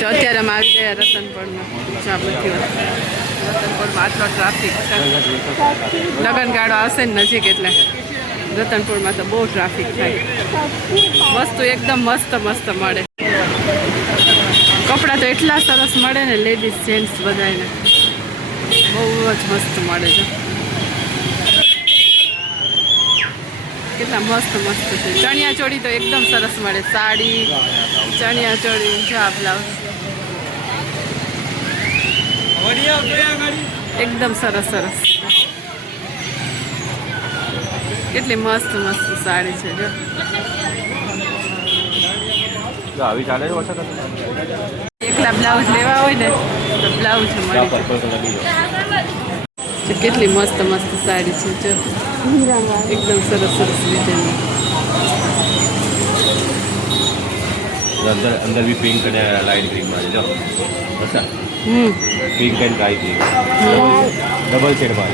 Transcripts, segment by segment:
જો અત્યારે અમે આવી ગયા રતનપુરમાં. જો બધી રતનપુરમાં આટલો ટ્રાફિક છે. લગનગાળો આવશે ને નજીક એટલે રતનપુરમાં તો બહુ ટ્રાફિક થાય. વસ્તુ એકદમ મસ્ત મસ્ત મળે. કપડાં તો એટલા સરસ મળે ને, લેડીઝ જેન્ટ્સ બધાને બહુ જ મસ્ત મળે છે. કેટલા મસ્ત મસ્ત છે. ચણિયા ચોળી તો એકદમ સરસ મળે. સાડી, ચણિયા ચોળી, જો બ્લાઉઝ એકદમ સરસ સરસ. કેટલી મસ્ત મસ્ત સાડી છે. જો આવી ચાલે છે. એકલા બ્લાઉઝ લેવા હોય ને તો બ્લાઉઝ મળે છે. કેટલી મસ્ત મસ્ત સાડી છે. જો એકદમ સરસ સરસ ડિઝાઇન. અંદર અંદર બી પિંક અને લાઇટ ગ્રીનમાં છે. જો pink and light green double શેડમાં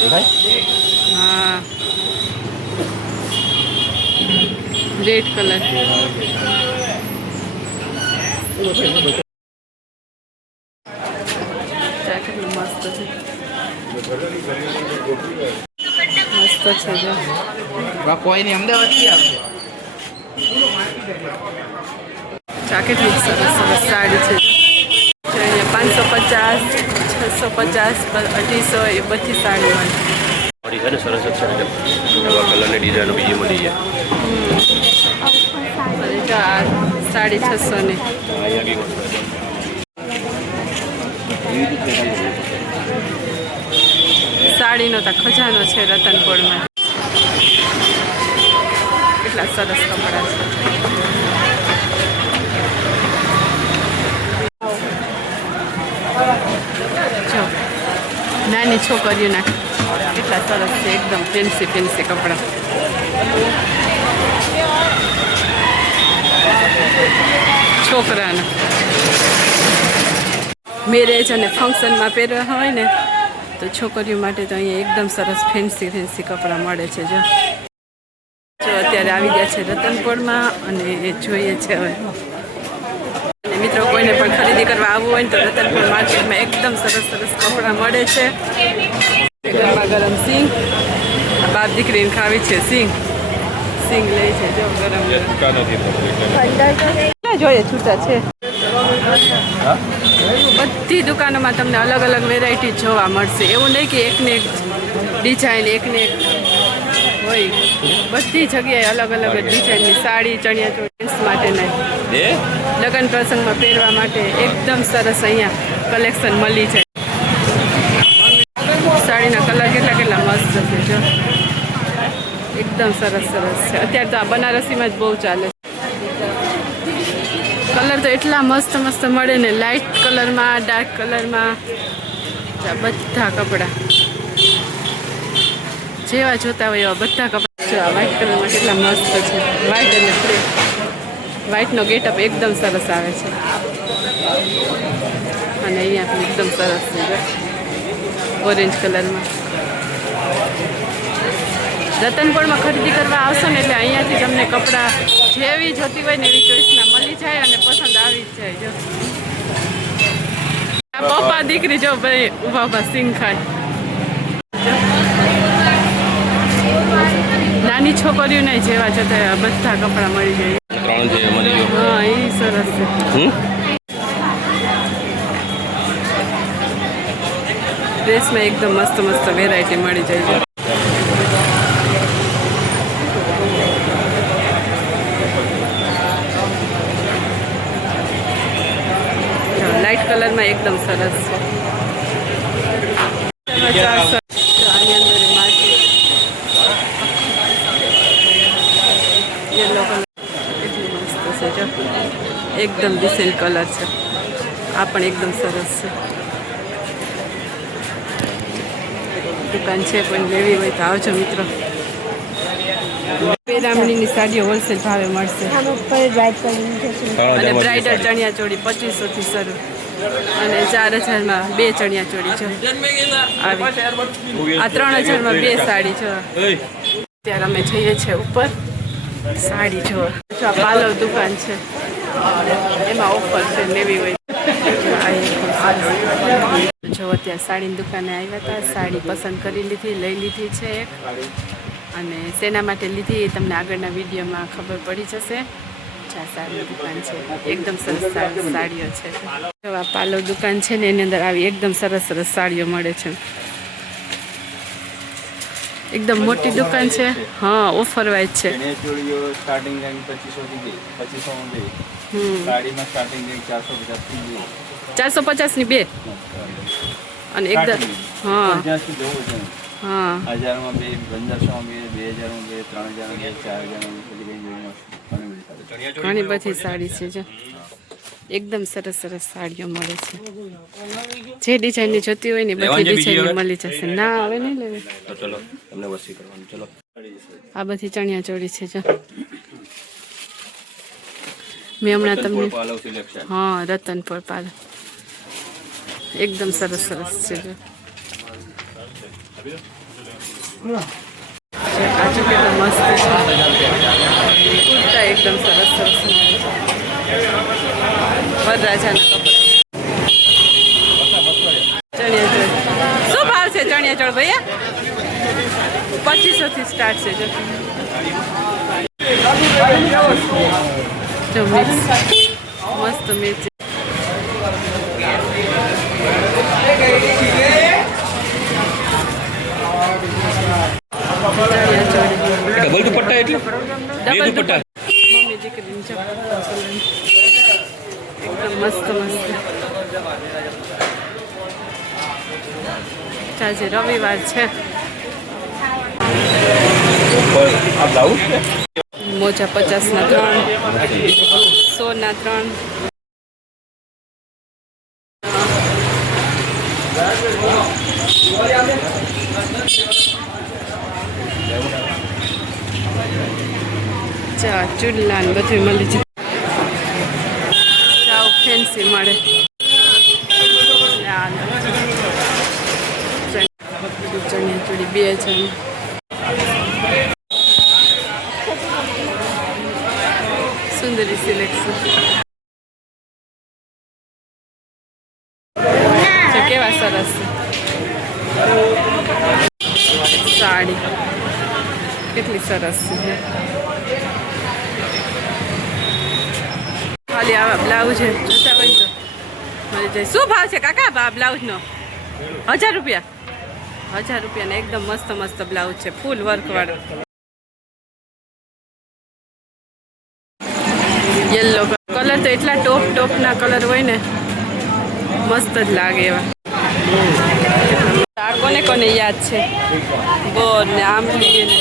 દેખાય. હા, રેડ કલર. કેટલું મસ્ત છે. મસ્ત છે. જો કોઈ નહીં, અમદાવાદથી આવશે. કેટલી સરસ સરસ સાડી છે. 550, 650, 250 એ બધી સાડી મળે. મળી છે ને સરસ જ છે. એવા કલરની ડિઝાઇનો બીજી મળી જાય. અને જો આ 650 ની. સાડીનો તો ખજાનો છે રતનપુરમાં. કેટલા સરસ કપડાં છે. જો નાની છોકરીઓના કેટલા સરસ છે. એકદમ ફેન્સી ફેન્સી કપડાં. છોકરાના મેરેજ અને ફંક્શનમાં પહેરવા હોય ને તો છોકરીઓ માટે તો અહીંયા એકદમ સરસ ફેન્સી ફેન્સી કપડાં મળે છે. જો અત્યારે આવી ગયા છે રતનપુરમાં અને એ જોઈએ છે હવે. અને મિત્રો કોઈને પણ ખરીદી કરવા આવવું હોય ને તો રતનપુર માર્કેટમાં એકદમ સરસ સરસ કપડાં મળે છે. ગરમા ગરમ સિંગ. બાપ દીકરીને ખાવી છે સિંગ. સિંગ લે છે. જો ગરમ જોઈએ છૂટા છે. બધી દુકાનોમાં તમને અલગ અલગ વેરાયટી જોવા મળશે. એવું નહીં કે એકને એક ડિઝાઇન એકને એક હોય. બધી જગ્યાએ અલગ અલગ ડિઝાઇનની સાડી, ચણિયા ચોળી માટે નહીં, લગ્ન પ્રસંગમાં પહેરવા માટે એકદમ સરસ અહીંયા કલેક્શન મળી જાય. સાડીના કલર કેટલા કેટલા મસ્ત છે. જો એકદમ સરસ સરસ છે. અત્યારે તો આ બનારસીમાં જ બહુ ચાલે છે. કલર તો એટલા મસ્ત મસ્ત મળે ને, લાઇટ કલરમાં, ડાર્ક કલરમાં. બધા કપડાં જેવા જોતા હોય એવા બધા કપડાં. જો આ વ્હાઇટ કલરમાં કેટલા મસ્ત છે. વ્હાઇટ અને ગ્રે. વ્હાઇટનો ગેટઅપ એકદમ સરસ આવે છે. અને અહીંયા એકદમ સરસ છે. ઓરેન્જ કલરમાં. રતનપુરમાં ખરીદી કરવા આવશો ને એટલે અહીંયાથી તમને કપડાં જેવી જોતી હોય ને એવી ચોઈસના મળી જાય અને પસંદ આવી જ જાય. જો આ પપ્પા દીકરી જો ભાઈ ઊભા ઊભા સિંગ ખાય. નાની છોકરીઓને જેવા જતા બધા કપડાં મળી જાય. હા, એ સરસ છે. ડ્રેસમાં એકદમ મસ્ત મસ્ત વેરાયટી મળી જાય. લાઇટ કલરમાં એકદમ સરસ છે. આની અંદર માર્કેટ યલો કલર એટલી મસ્ત છે. જો એકદમ ડિસેન્ટ કલર છે. આ પણ એકદમ સરસ છે. દુકાન છે, કોઈ લેવી હોય તો આવજો મિત્રો. પેરામણીની સાડીઓ હોલસેલ ભાવે મળશે. અને બ્રાઇડલ ચણિયા ચોળી 2500 થી શરૂ અને 4000માં 2 ચણિયા ચોળી છે. આવી આ 3000માં 2 સાડી છે. ત્યારે અમે જઈએ છીએ ઉપર સાડી જોવા. આ પાલવ દુકાન છે. એમાં ઓફર છે લેવી હોય જો અત્યારે સાડીની દુકાને આવ્યા હતા, સાડી પસંદ કરી લીધી, લઈ લીધી છે એક, અને શેના માટે લીધી એ તમને આગળના વિડીયોમાં ખબર પડી જશે. આ સાડીની દુકાન છે, એકદમ સરસ સાડીઓ છે. જો આ પાર્લર દુકાન છે ને એની અંદર આવી એકદમ સરસ સરસ સાડીઓ મળે છે. એકદમ મોટી દુકાન છે. હા, ઓફર વાઇઝ છે. સ્ટાર્ટિંગ રેન્જ 2500 માં બે. સાડીમાં સ્ટાર્ટિંગ રેન્જ 450 થી 450 ની બે, અને એકદમ હા જ્યાં સુધી જોવું છે. હા, 1000 માં બે, 1500 માં બે, 2000 માં બે, 3000 માં બે, 4000 માં બધી રેન્જ ઘણી બધી સાડી છે. જો એકદમ સરસ સરસ સાડીઓ મળે છે. જે ડિઝાઇનની જોતી હોય ને બધી ડિઝાઇન મળી જશે. ના હવે નહીં લેવી. તો ચલો તમને વસ્તી કરવાનું. ચલો આ બધી ચણિયા ચોળી છે. જો મેં હમણાં તમને પાલવ સિલેક્શન. હા, રતનપુર પાલ એકદમ સરસ સરસ છે. જો કાચું કેટલું મસ્ત છે. કુર્તા એકદમ સરસ સરસ મળે છે. વરરાજાના કપડા. ચણિયાચોળ શું ભાવ છે? ચણિયાચોળ ભૈયા 2500 થી સ્ટાર્ટ છે. જો મિક્સ મસ્ત મિર્ચ. ડબલ દુપટ્ટા એટલે ડબલ દુપટ્ટા મમ્મી દીકરીની છે. એકદમ મસ્ત મસ્ત. આજે રવિવાર છે. આ બ્લાઉઝ મોજા 50 ના 3, 100 ના 3. ચા ચૂડલા ને બધું મળી જાય. ચાવ ફેન્સી મળે. ચણિયા ચોળી 2000. સુંદરી સિલેક્શન. કેવા સરસ સાડી, કેટલી સરસ છે. ખાલી આવા બ્લાઉઝ છે, જોતા હોય તો મળી જાય. શું ભાવ છે કાકા બ્લાઉઝનો? 1000 રૂપિયા. 1000 રૂપિયાના એકદમ મસ્ત મસ્ત બ્લાઉઝ છે, ફૂલ વર્ક વાળો. યલો કલર તો એટલા ટોપના કલર હોય ને, મસ્ત જ લાગે એવા. આ કોને કોને યાદ છે? બોર ને આંબલી ને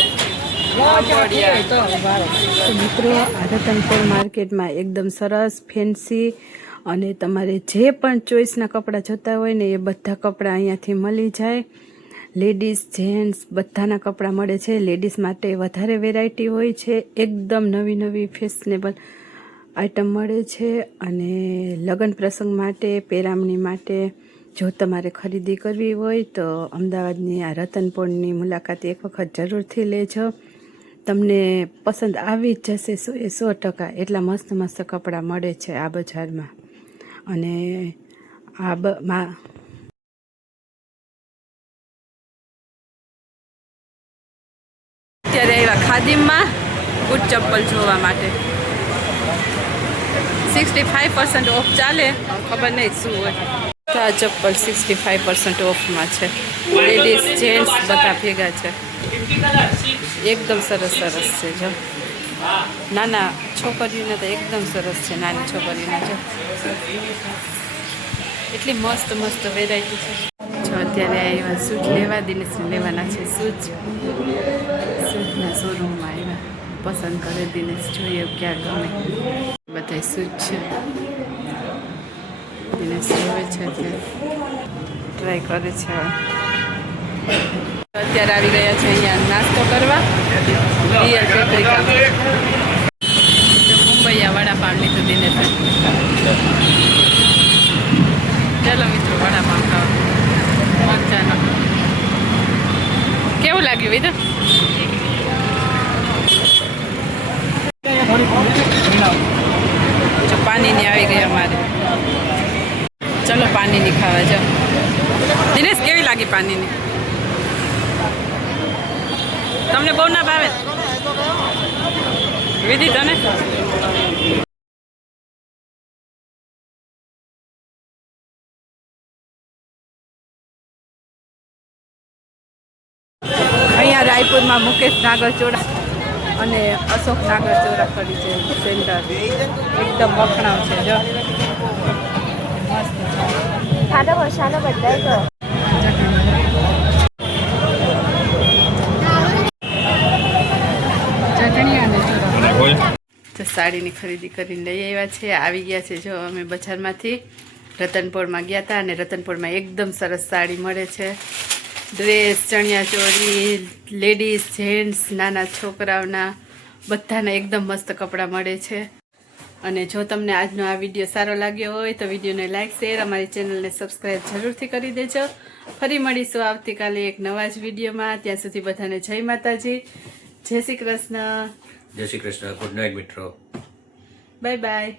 મિત્રો, આ રતનપુર માર્કેટમાં એકદમ સરસ ફેન્સી અને તમારે જે પણ ચોઈસના કપડાં જોતા હોય ને એ બધા કપડાં અહીંયાથી મળી જાય. લેડીઝ જેન્ટ્સ બધાના કપડાં મળે છે. લેડીઝ માટે વધારે વેરાયટી હોય છે. એકદમ નવી નવી ફેશનેબલ આઇટમ મળે છે. અને લગ્ન પ્રસંગ માટે, પેરામણી માટે જો તમારે ખરીદી કરવી હોય તો અમદાવાદની આ રતનપુરની મુલાકાત એક વખત જરૂરથી લેજો. તમને પસંદ આવી જ જશે 100%. એટલા મસ્ત મસ્ત કપડાં મળે છે આ બજારમાં. અને અત્યારે આવ્યા ખાદીમાં બૂટ ચપ્પલ જોવા માટે. 65% ઓફ ચાલે, ખબર નહીં શું હોય. આ ચપ્પલ 65% ઓફમાં છે. લેડીઝ જેન્ટ્સ બધા ભેગા છે. એકદમ સરસ સરસ છે. જો નાના છોકરીઓને તો એકદમ સરસ છે. નાની છોકરીઓને જો એટલી મસ્ત મસ્ત વેરાયટી છે. જો અત્યારે આવ્યા સૂટ લેવા, દિનેશને લેવાના છે સૂટ. સૂટના શોરૂમમાં આવ્યા, પસંદ કરે દિનેશ, જોઈએ ક્યાં ગમે. બધા સૂટ છે. દિનેશ જોવે છે, ટ્રાય કરે છે. અત્યારે આવી ગયા છે અહીંયા નાસ્તો કરવા. રિયલ બેકરી કામ. મુંબઈયા વડાપાવ લીધું દિનેશ. ચાલો મિત્રો, વડાપાવ ખાવા મજાનો. કેવું લાગ્યું વિધા? પાણીની ખાવા જાઓ. દિનેશ કેવી લાગી પાણીની? તમને બહુ ના ભાવે વિધિ તને? અહીંયા રાયપુરમાં મુકેશ નાગરચોરા અને અશોક નાગરચોરા કરી છે સેન્ટર. એકદમ વખણાવ છે જો. મસ્ત ખાધો મસાલો બદલાઈ ગયો. ચટણી અને તો સાડીની ખરીદી કરીને લઈ આવ્યા છે. આવી ગયા છે જો અમે બજારમાંથી રતનપોરમાં ગયા હતા અને રતનપોરમાં એકદમ સરસ સાડી મળે છે. ડ્રેસ, ચણિયાચોળી, લેડીઝ, જેન્ટ્સ, નાના છોકરાઓના બધાના એકદમ મસ્ત કપડાં મળે છે. અને જો તમને આજનો આ વિડીયો સારો લાગ્યો હોય તો વિડીયોને લાઇક, શેર, અમારી ચેનલને સબસ્ક્રાઈબ જરૂરથી કરી દેજો. ફરી મળીશું આવતીકાલે એક નવા જ વિડીયોમાં. ત્યાં સુધી બધાને જય માતાજી, જય શ્રી કૃષ્ણ. જય શ્રી કૃષ્ણ. ગુડ નાઇટ મિત્રો. Bye bye.